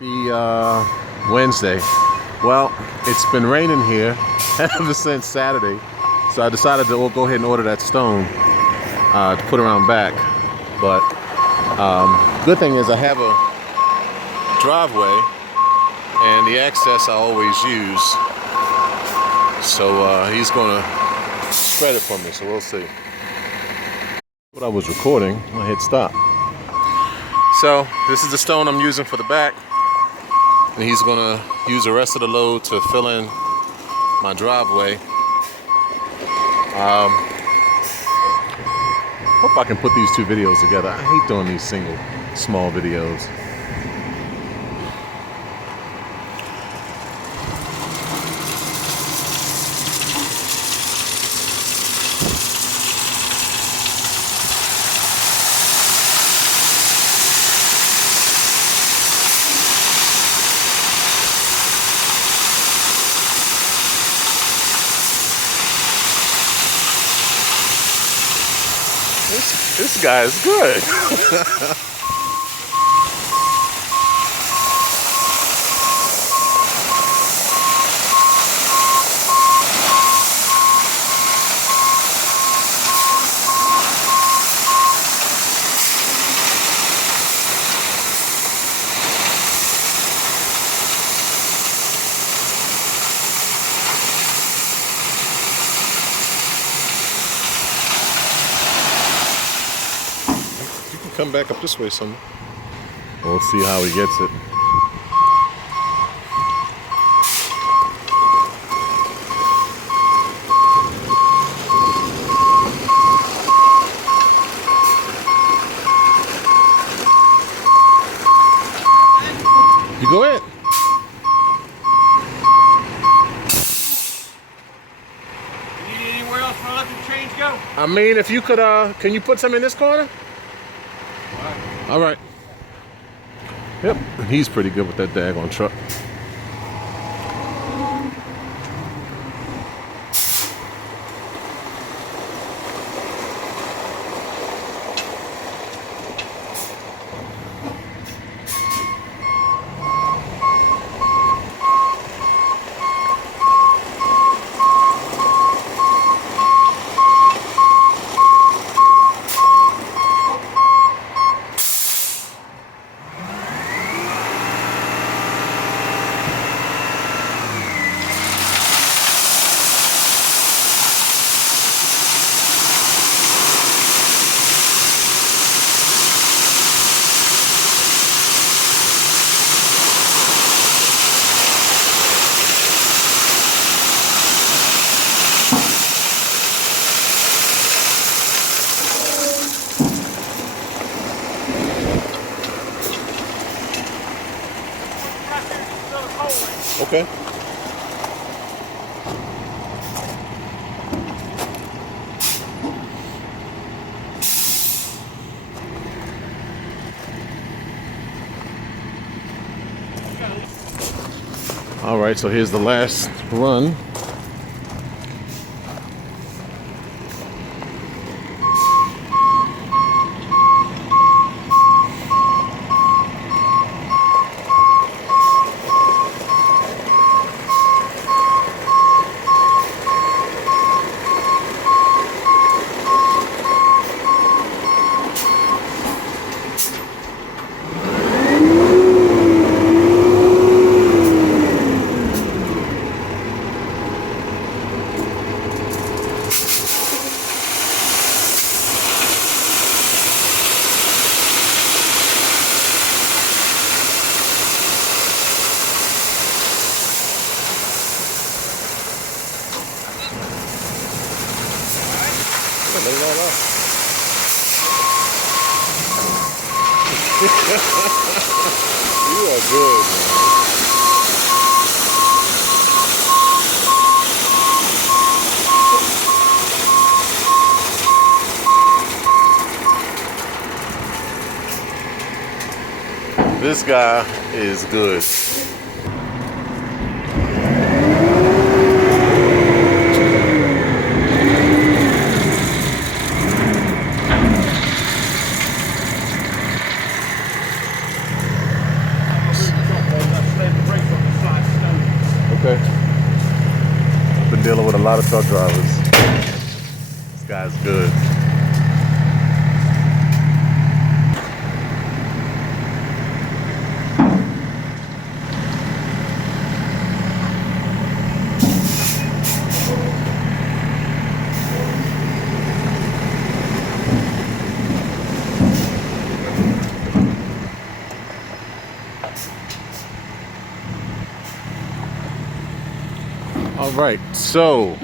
Wednesday. Well, it's been raining here ever since Saturday, so I decided to go ahead and order that stone to put around back. But good thing is I have a driveway and the access I always use, so he's gonna spread it for me. So we'll see. What I was recording, I hit stop. So this is the stone I'm using for the back. And he's gonna use the rest of the load to fill in my driveway. Hope I can put these two videos together. I hate doing these single, small videos. This guy is good. Come back up this way some. We'll see how he gets it. You go ahead. You need anywhere else where I let the trains go? I mean, if you could, can you put some in this corner? All right. Yep, he's pretty good with that daggone truck. Okay. All right, so here's the last run. Let it all out. You are good, man. This guy is good. lot of truck drivers. This guy's good. All right, so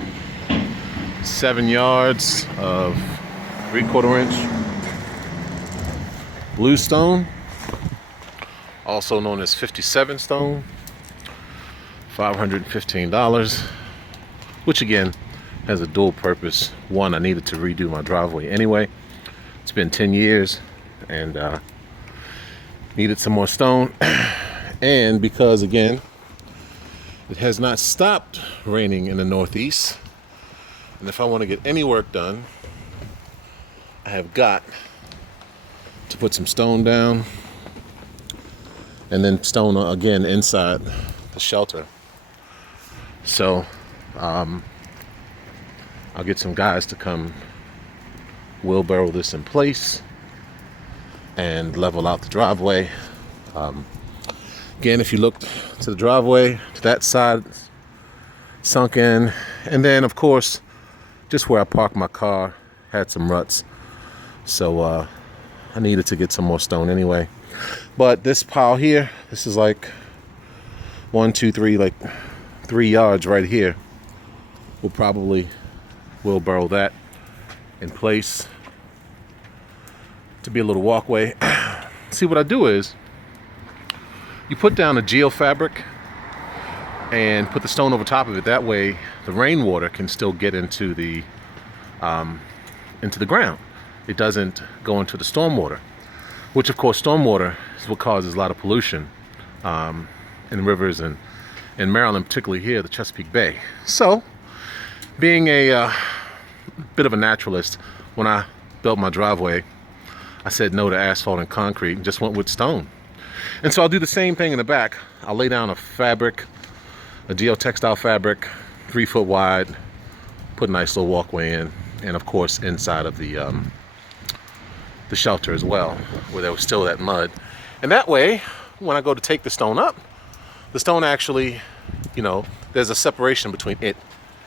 7 yards of 3/4 inch bluestone, also known as 57 stone, $515, which again has a dual purpose. One, I needed to redo my driveway anyway. It's been 10 years and needed some more stone. And because again, it has not stopped raining in the Northeast. And if I want to get any work done, I have got to put some stone down and then stone again inside the shelter. So I'll get some guys to come wheelbarrow this in place and level out the driveway. Again, if you look to the driveway, to that side, sunk in. And then, of course, just where I parked my car, had some ruts. So I needed to get some more stone anyway. But this pile here, this is like 1, 2, 3, like 3 yards right here. We'll probably wheelbarrow that in place to be a little walkway. See, what I do is, you put down a geofabric and put the stone over top of it. That way the rainwater can still get into the ground. It doesn't go into the stormwater, which of course stormwater is what causes a lot of pollution in rivers and in Maryland, particularly here, the Chesapeake Bay. So being a bit of a naturalist, when I built my driveway, I said no to asphalt and concrete and just went with stone. And so I'll do the same thing in the back. I'll lay down a fabric, a geotextile fabric, 3 foot wide, put a nice little walkway in, and of course inside of the shelter as well, where there was still that mud. And that way, when I go to take the stone up, the stone actually, you know, there's a separation between it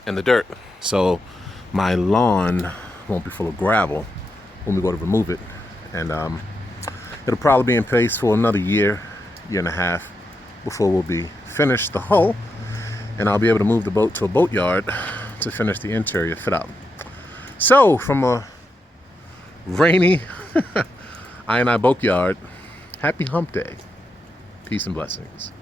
and the dirt. So my lawn won't be full of gravel when we go to remove it. And it'll probably be in place for another year and a half before we'll be finished the hull, and I'll be able to move the boat to a boat yard to finish the interior fit out. So from a rainy I&I boat yard, happy hump day. Peace and blessings.